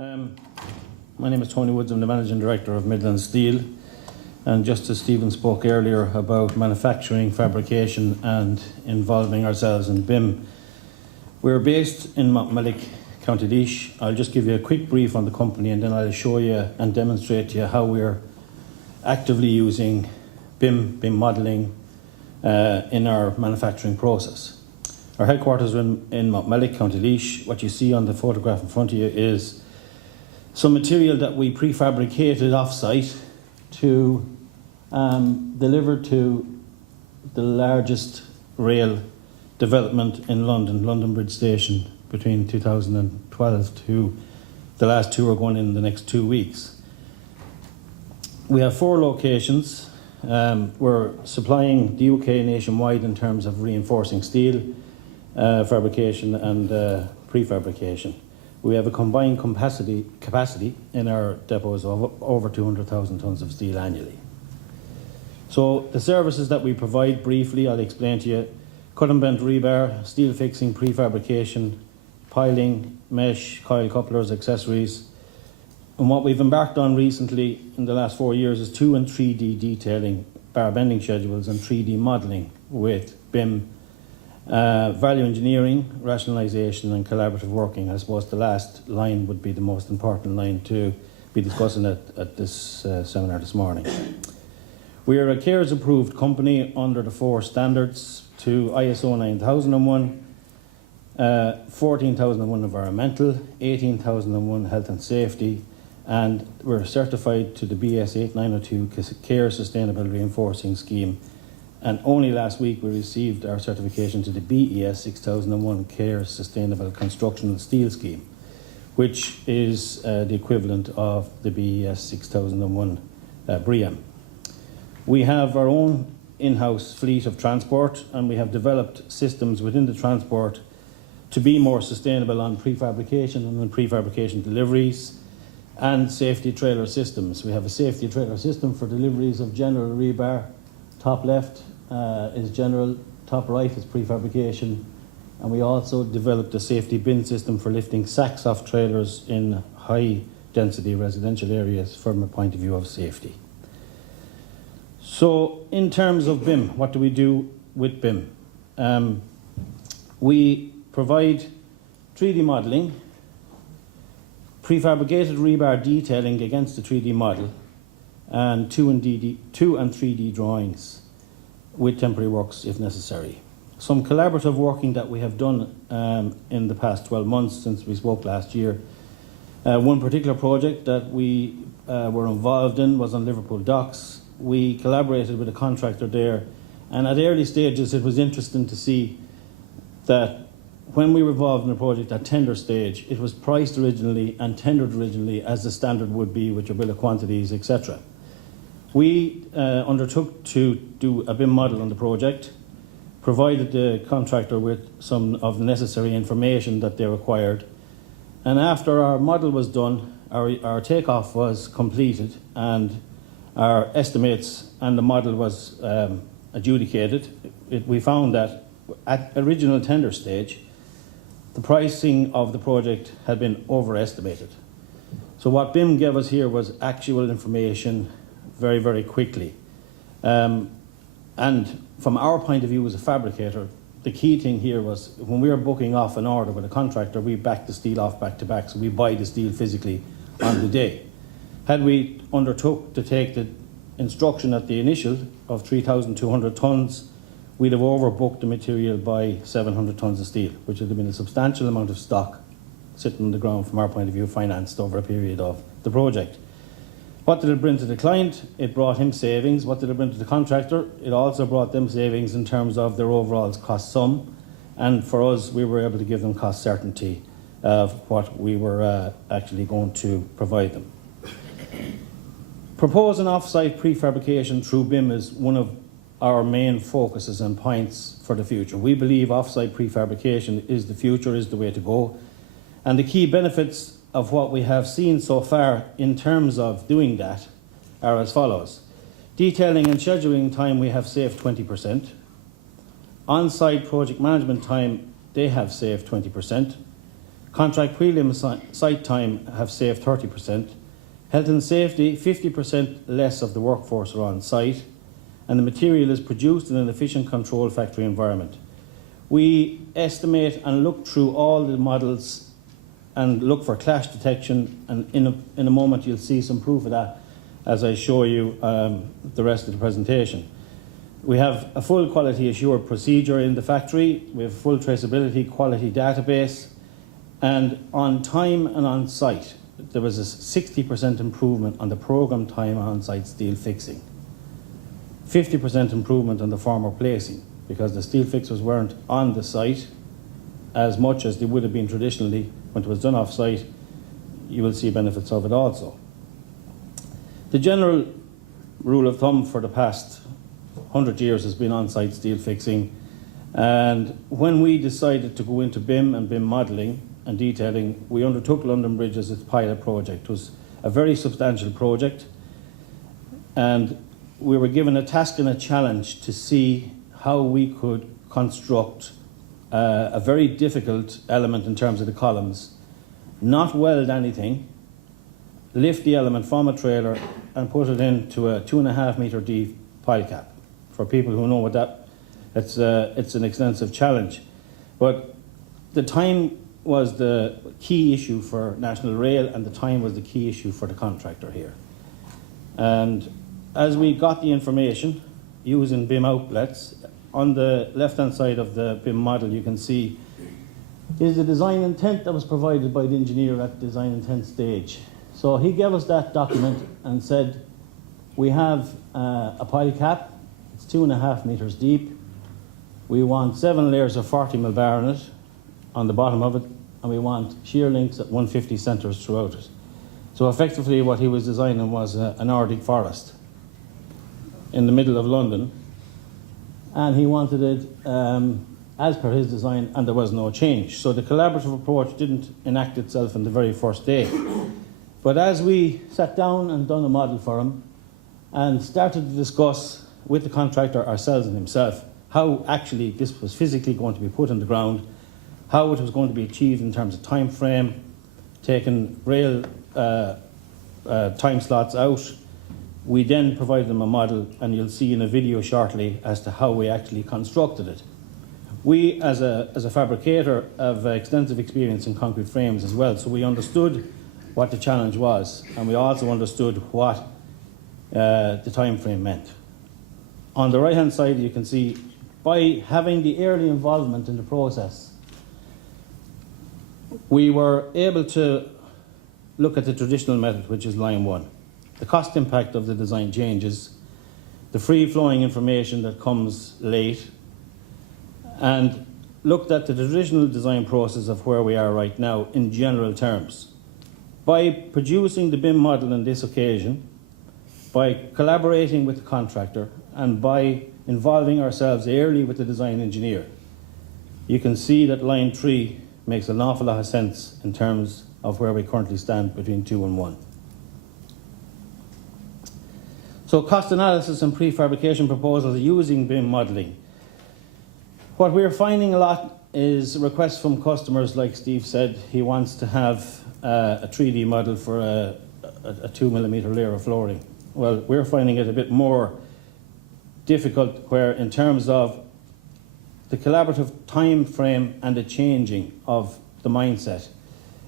My name is Tony Woods. I'm the Managing Director of Midland Steel. And just as Stephen spoke earlier about manufacturing, fabrication and involving ourselves in BIM, we're based in Montmelick, County Laois. I'll just give you a quick brief on the company and then I'll show you and demonstrate to you how we're actively using BIM modelling in our manufacturing process. Our headquarters are in Montmelick, County Laois. What you see on the photograph in front of you is some material that we prefabricated off-site to deliver to the largest rail development in London, London Bridge Station, between 2012 to the last two are going in the next 2 weeks. We have 4 locations. We're supplying the UK nationwide in terms of reinforcing steel, fabrication and prefabrication. We have a combined capacity in our depots of over 200,000 tonnes of steel annually. So the services that we provide, briefly, I'll explain to you: cut and bent rebar, steel fixing, prefabrication, piling, mesh, coil couplers, accessories. And what we've embarked on recently in the last 4 years is 2 and 3D detailing, bar bending schedules and 3D modelling with BIM. Value engineering, rationalisation and collaborative working. I suppose the last line would be the most important line to be discussing at this seminar this morning. We are a CARES approved company under the 4 standards to ISO 9001, 14,001 environmental, 18,001 health and safety, and we're certified to the BS 8902 CARES Sustainable Reinforcing Scheme. And only last week we received our certification to the BES 6001 CARES Sustainable Construction and Steel Scheme, which is the equivalent of the BES 6001 BREEAM. We have our own in-house fleet of transport, and we have developed systems within the transport to be more sustainable on prefabrication and on prefabrication deliveries, and safety trailer systems. We have a safety trailer system for deliveries of general rebar. Top left is general, top right is prefabrication, and we also developed a safety bin system for lifting sacks off trailers in high density residential areas from a point of view of safety. So in terms of BIM, what do we do with BIM? We provide 3D modelling, prefabricated rebar detailing against the 3D model, and 2 and 3D drawings with temporary works if necessary. Some collaborative working that we have done in the past 12 months since we spoke last year. One particular project that we were involved in was on Liverpool Docks. We collaborated with a contractor there, and at early stages it was interesting to see that when we were involved in the project at tender stage, it was priced originally and tendered originally as the standard would be with your bill of quantities, etc. We undertook to do a BIM model on the project, provided the contractor with some of the necessary information that they required, and after our model was done, our takeoff was completed and our estimates and the model was adjudicated. We found that at original tender stage, the pricing of the project had been overestimated. So what BIM gave us here was actual information very, very quickly. And from our point of view as a fabricator, the key thing here was when we were booking off an order with a contractor, we back the steel off back to back, so we buy the steel physically on the day. Had we undertook to take the instruction at the initial of 3,200 tonnes, we'd have overbooked the material by 700 tonnes of steel, which would have been a substantial amount of stock sitting on the ground from our point of view, financed over a period of the project. What did it bring to the client? It brought him savings. What did it bring to the contractor? It also brought them savings in terms of their overall cost sum. And for us, we were able to give them cost certainty of what we were actually going to provide them. Proposing off-site prefabrication through BIM is one of our main focuses and points for the future. We believe off-site prefabrication is the future, is the way to go. And the key benefits of what we have seen so far in terms of doing that are as follows. Detailing and scheduling time, we have saved 20%. On-site project management time, they have saved 20%. Contract prelim site time have saved 30%. Health and safety, 50% less of the workforce are on site, and the material is produced in an efficient control factory environment. We estimate and look through all the models and look for clash detection, and in a moment you'll see some proof of that as I show you the rest of the presentation. We have a full quality assured procedure in the factory. We have full traceability quality database, and on time and on site there was a 60% improvement on the programme time on site steel fixing, 50% improvement on the former placing, because the steel fixers weren't on the site as much as they would have been traditionally. When it was done off site, you will see benefits of it also. The general rule of thumb for the past 100 years has been on-site steel fixing, and when we decided to go into BIM and BIM modelling and detailing, we undertook London Bridge as its pilot project. It was a very substantial project, and we were given a task and a challenge to see how we could construct a very difficult element in terms of the columns, not weld anything, lift the element from a trailer and put it into a 2.5 metre deep pile cap. For people who know what that, it's an extensive challenge. But the time was the key issue for National Rail, and the time was the key issue for the contractor here. And as we got the information using BIM outlets, on the left-hand side of the BIM model you can see is the design intent that was provided by the engineer at the design intent stage. So he gave us that document and said, we have a pile cap, it's 2.5 metres deep, we want 7 layers of 40 mil bar in it on the bottom of it, and we want shear links at 150 centres throughout it. So effectively what he was designing was a Nordic forest in the middle of London, and he wanted it as per his design, and there was no change. So the collaborative approach didn't enact itself on the very first day. But as we sat down and done a model for him and started to discuss with the contractor, ourselves and himself, how actually this was physically going to be put on the ground, how it was going to be achieved in terms of time frame, taking rail time slots out, we then provided them a model, and you'll see in a video shortly as to how we actually constructed it. We, as a fabricator, have extensive experience in concrete frames as well, so we understood what the challenge was, and we also understood what the time frame meant. On the right hand side you can see, by having the early involvement in the process, we were able to look at the traditional method, which is line 1. The cost impact of the design changes, the free-flowing information that comes late, and looked at the traditional design process of where we are right now in general terms. By producing the BIM model on this occasion, by collaborating with the contractor, and by involving ourselves early with the design engineer, you can see that line 3 makes an awful lot of sense in terms of where we currently stand between 2 and 1. So cost analysis and prefabrication proposals using BIM modelling. What we're finding a lot is requests from customers, like Steve said, he wants to have a 3D model for a 2mm layer of flooring. Well, we're finding it a bit more difficult, where in terms of the collaborative time frame and the changing of the mindset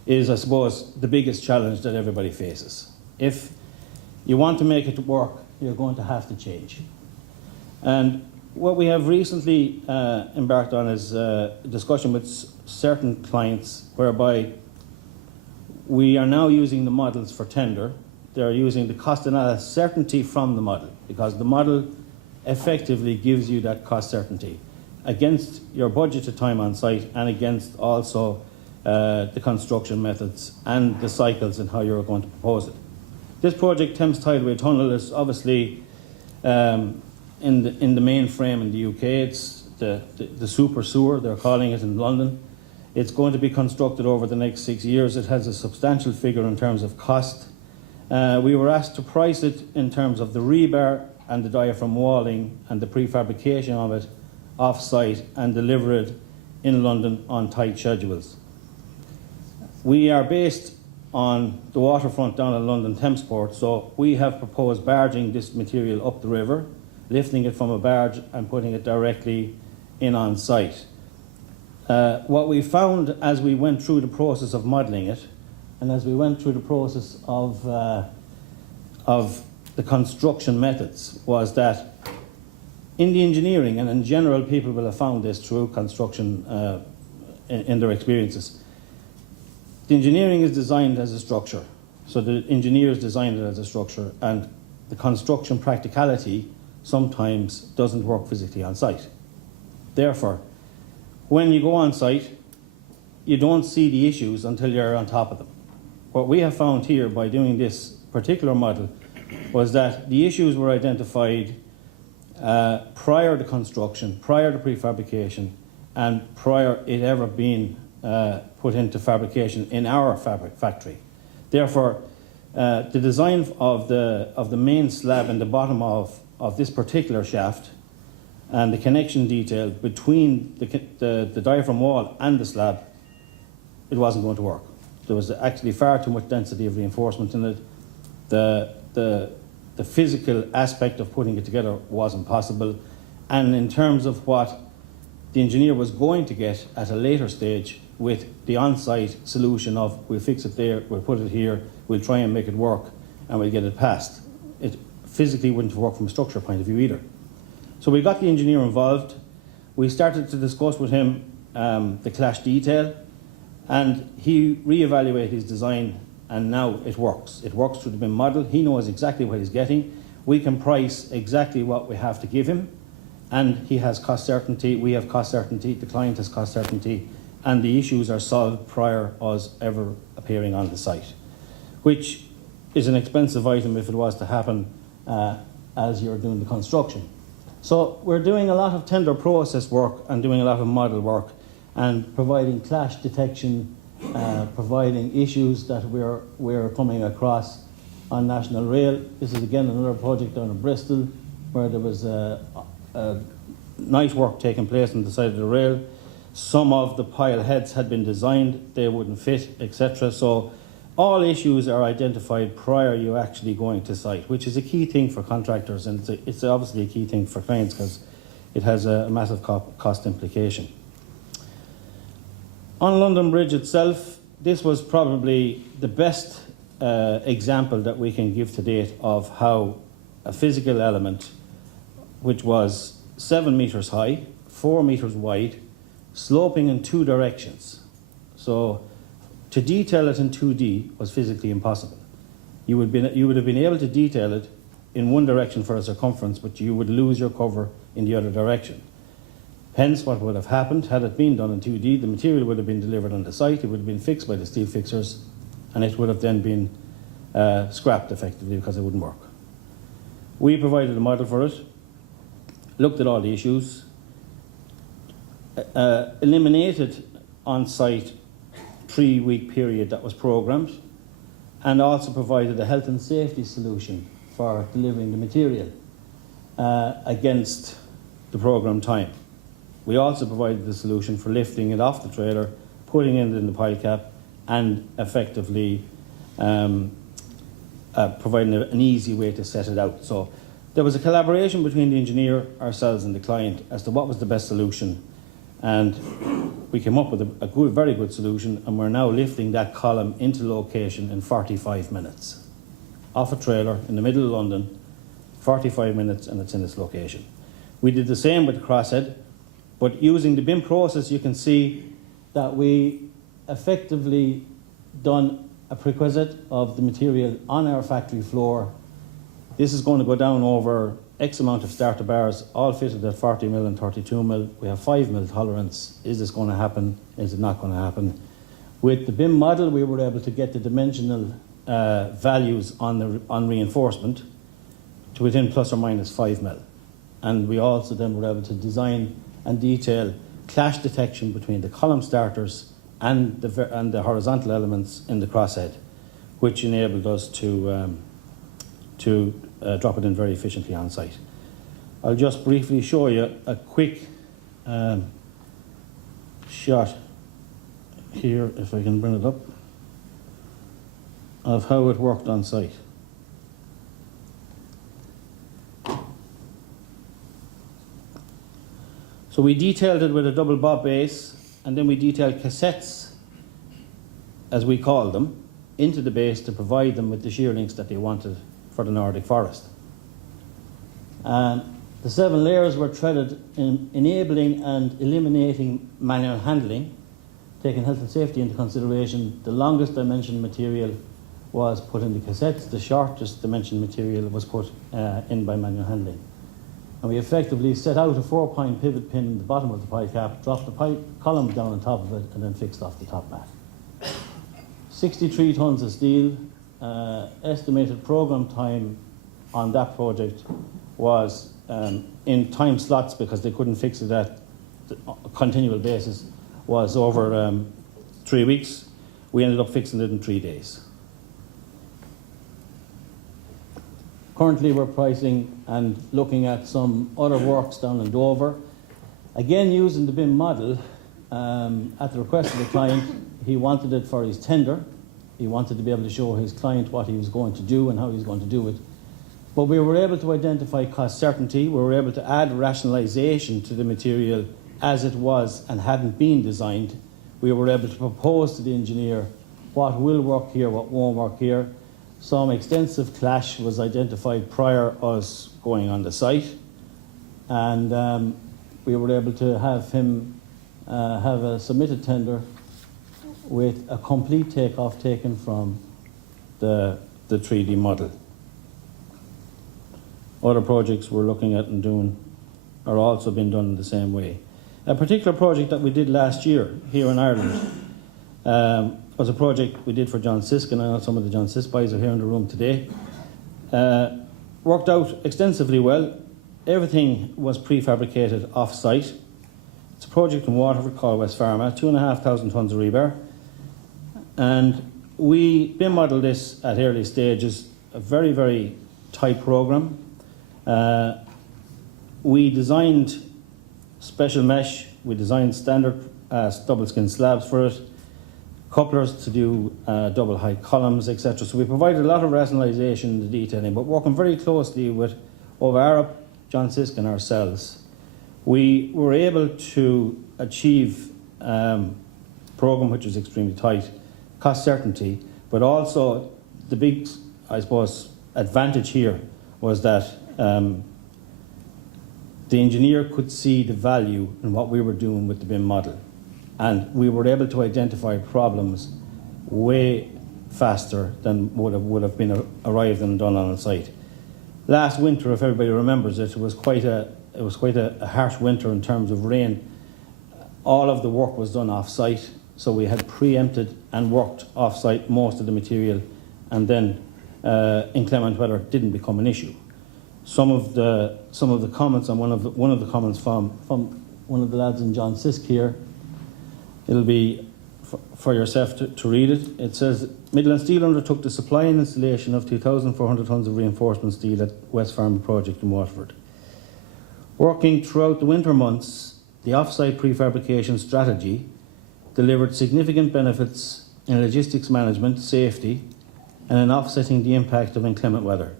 is, I suppose, the biggest challenge that everybody faces. If you want to make it work, you're going to have to change. And what we have recently embarked on is a discussion with certain clients whereby we are now using the models for tender. They're using the cost analysis certainty from the model, because the model effectively gives you that cost certainty against your budgeted time on site and against also the construction methods and the cycles and how you're going to propose it. This project, Thames Tideway Tunnel, is obviously in the main frame in the UK. It's the super sewer, they're calling it in London. It's going to be constructed over the next 6 years. It has a substantial figure in terms of cost. We were asked to price it in terms of the rebar and the diaphragm walling and the prefabrication of it off-site and deliver it in London on tight schedules. We are based on the waterfront down in London Thames Port, so we have proposed barging this material up the river, lifting it from a barge and putting it directly in on site. What we found as we went through the process of modelling it, and as we went through the process of the construction methods, was that in the engineering, and in general people will have found this through construction in their experiences, the engineering is designed as a structure. So the engineers designed it as a structure, and the construction practicality sometimes doesn't work physically on site. Therefore, when you go on site, you don't see the issues until you're on top of them. What we have found here by doing this particular model was that the issues were identified prior to construction, prior to prefabrication, and prior it ever being put into fabrication in our factory. Therefore, the design of the main slab in the bottom of this particular shaft and the connection detail between the diaphragm wall and the slab, it wasn't going to work. There was actually far too much density of reinforcement in it. The physical aspect of putting it together wasn't possible. And in terms of what the engineer was going to get at a later stage with the on-site solution of we'll fix it there, we'll put it here, we'll try and make it work, and we'll get it passed, it physically wouldn't work from a structure point of view either. So we got the engineer involved. We started to discuss with him the clash detail, and he re-evaluated his design, and now it works. It works through the BIM model. He knows exactly what he's getting. We can price exactly what we have to give him, and he has cost certainty, we have cost certainty, the client has cost certainty, and the issues are solved prior to us ever appearing on the site, which is an expensive item if it was to happen as you're doing the construction. So we're doing a lot of tender process work and doing a lot of model work and providing clash detection, providing issues that we're coming across on National Rail. This is again another project down in Bristol where there was night work taking place on the side of the rail. Some of the pile heads had been designed, they wouldn't fit, etc. So all issues are identified prior you actually going to site, which is a key thing for contractors, and it's obviously a key thing for clients because it has a massive cost implication. On London Bridge itself, this was probably the best example that we can give to date of how a physical element, which was 7 metres high, 4 metres wide, sloping in 2 directions. So to detail it in 2D was physically impossible. You would have been able to detail it in one direction for a circumference, but you would lose your cover in the other direction. Hence, what would have happened, had it been done in 2D, the material would have been delivered on the site, it would have been fixed by the steel fixers, and it would have then been scrapped effectively because it wouldn't work. We provided a model for it, looked at all the issues, eliminated on-site 3-week period that was programmed, and also provided a health and safety solution for delivering the material against the programmed time. We also provided the solution for lifting it off the trailer, putting it in the pile cap, and effectively providing an easy way to set it out. So there was a collaboration between the engineer, ourselves, and the client as to what was the best solution. And we came up with a very good solution, and we're now lifting that column into location in 45 minutes. Off a trailer in the middle of London, 45 minutes, and it's in its location. We did the same with the crosshead, but using the BIM process, you can see that we effectively done a prerequisite of the material on our factory floor. This is going to go down over X amount of starter bars, all fitted at 40 mil and 32 mil. We have 5 mil tolerance. Is this going to happen? Is it not going to happen? With the BIM model, we were able to get the dimensional values on reinforcement to within plus or minus 5 mil. And we also then were able to design and detail clash detection between the column starters and the horizontal elements in the crosshead, which enabled us to drop it in very efficiently on site. I'll just briefly show you a quick shot here, if I can bring it up. of how it worked on site. So we detailed it with a double bob base, and then we detailed cassettes, as we call them, into the base to provide them with the shear links that they wanted for the Nordic forest. And the 7 layers were threaded, enabling and eliminating manual handling, taking health and safety into consideration. The longest dimension material was put in the cassettes, the shortest dimension material was put in by manual handling. And we effectively set out a 4-point pivot pin in the bottom of the pipe cap, dropped the pipe column down on top of it, and then fixed off the top mat. 63 tons of steel. Estimated program time on that project was, in time slots, because they couldn't fix it at a continual basis, was over 3 weeks. We ended up fixing it in 3 days. Currently we're pricing and looking at some other works down in Dover. Again, using the BIM model, at the request of the client, he wanted it for his tender. He wanted to be able to show his client what he was going to do and how he was going to do it. But we were able to identify cost certainty. We were able to add rationalization to the material as it was and hadn't been designed. We were able to propose to the engineer what will work here, what won't work here. Some extensive clash was identified prior us going on the site, and we were able to have him have a submitted tender with a complete takeoff taken from the 3D model. Other projects we're looking at and doing are also being done in the same way. A particular project that we did last year here in Ireland was a project we did for John Sisk, and I know some of the John Sisk boys are here in the room today. Worked out extensively well. Everything was prefabricated off-site. It's a project in Waterford called West Pharma, 2,500 tons of rebar. And we BIM modelled this at early stages, a very, very tight program. We designed special mesh, we designed standard double skin slabs for it, couplers to do double height columns, etc. So we provided a lot of rationalisation in the detailing, but working very closely with Ova Arup, John Sisk and ourselves, we were able to achieve a programme which was extremely tight, cost certainty, but also the big, I suppose, advantage here was that the engineer could see the value in what we were doing with the BIM model. And we were able to identify problems way faster than would have been arrived and done on site. Last winter, if everybody remembers it, was quite a harsh winter in terms of rain. All of the work was done off-site, so we had preempted and worked off-site most of the material, and then inclement weather didn't become an issue. Some of the comments on one of the comments from one of the lads in John Sisk here. It'll be for yourself to read it. It says, Midland Steel undertook the supply and installation of 2,400 tonnes of reinforcement steel at West Pharma project in Waterford. Working throughout the winter months, the off-site prefabrication strategy delivered significant benefits in logistics management, safety, and in offsetting the impact of inclement weather.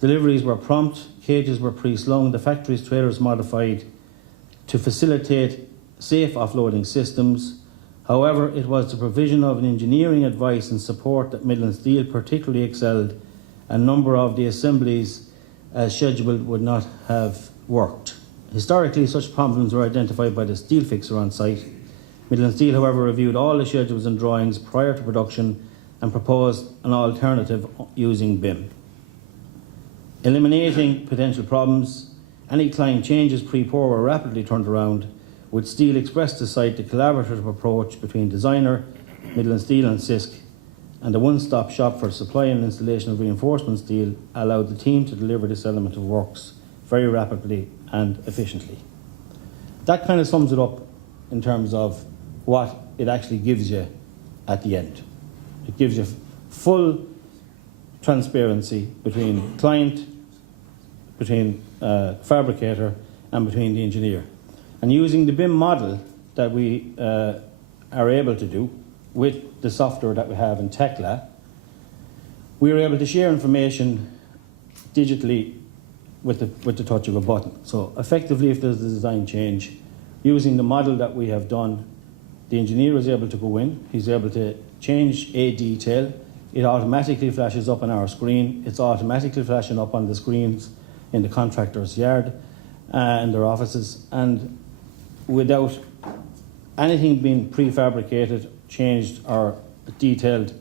Deliveries were prompt, cages were pre-slung, the factory's trailers modified to facilitate safe offloading systems. However, it was the provision of an engineering advice and support that Midland Steel particularly excelled. A number of the assemblies as scheduled would not have worked. Historically, such problems were identified by the steel fixer on site. Midland Steel, however, reviewed all the schedules and drawings prior to production and proposed an alternative using BIM. Eliminating potential problems, any client changes pre-pour were rapidly turned around, with Steel expressed to site the collaborative approach between designer, Midland Steel and Sisk, and a one-stop shop for supply and installation of reinforcement steel allowed the team to deliver this element of works very rapidly and efficiently. That kind of sums it up in terms of what it actually gives you at the end. It gives you full transparency between client, between fabricator and between the engineer. And using the BIM model that we are able to do with the software that we have in Tekla, we are able to share information digitally with the touch of a button. So effectively, if there's a design change, using the model that we have done, the engineer is able to go in, he's able to change a detail, it automatically flashes up on our screen, it's automatically flashing up on the screens in the contractor's yard and their offices, and without anything being prefabricated, changed or detailed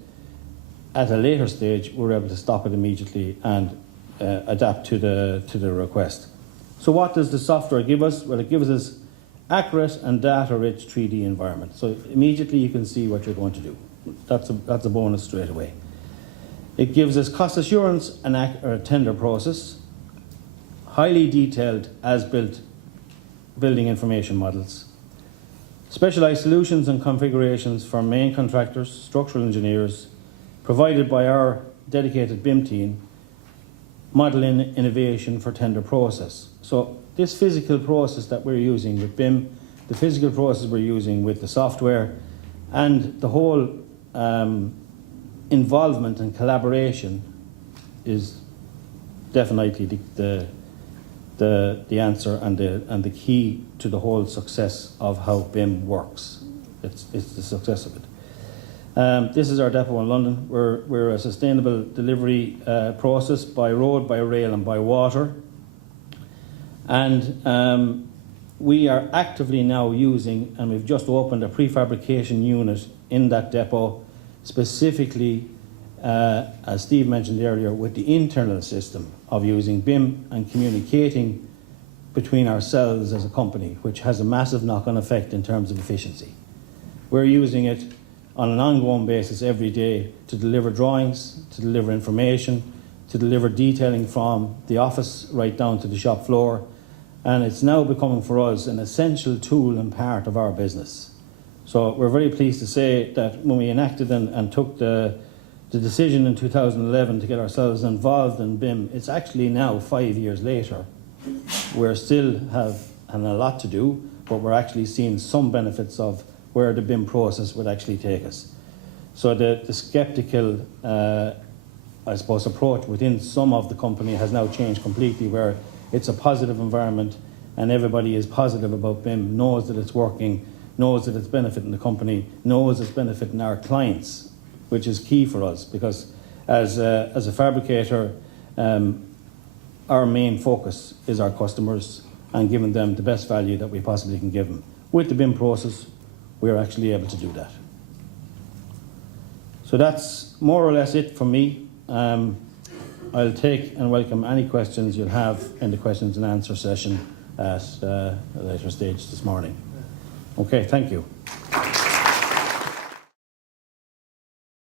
at a later stage, we're able to stop it immediately and adapt to the request. So what does the software give us? Well, it gives us accurate and data-rich 3D environment. So immediately you can see what you're going to do. That's a bonus straight away. It gives us cost assurance and a tender process, highly detailed as-built building information models, specialised solutions and configurations for main contractors, structural engineers, provided by our dedicated BIM team, modelling innovation for tender process. So this physical process that we're using with BIM, the physical process we're using with the software, and the whole involvement and collaboration is definitely the answer and the key to the whole success of how BIM works. It's the success of it. This is our depot in London. We're a sustainable delivery process by road, by rail and by water. And we are actively now using, and we've just opened a prefabrication unit in that depot, specifically, as Steve mentioned earlier, with the internal system of using BIM and communicating between ourselves as a company, which has a massive knock-on effect in terms of efficiency. We're using it on an ongoing basis every day to deliver drawings, to deliver information, to deliver detailing from the office right down to the shop floor. And it's now becoming for us an essential tool and part of our business. So we're very pleased to say that when we enacted and took the decision in 2011 to get ourselves involved in BIM, it's actually now 5 years later. We still have a lot to do, but we're actually seeing some benefits of where the BIM process would actually take us. So the sceptical, I suppose, approach within some of the company has now changed completely, where it's a positive environment and everybody is positive about BIM, knows that it's working, knows that it's benefiting the company, knows it's benefiting our clients, which is key for us, because as a fabricator, our main focus is our customers and giving them the best value that we possibly can give them. With the BIM process, we're actually able to do that. So that's more or less it from me. I'll take and welcome any questions you'll have in the questions and answer session at a later stage this morning. Okay, thank you.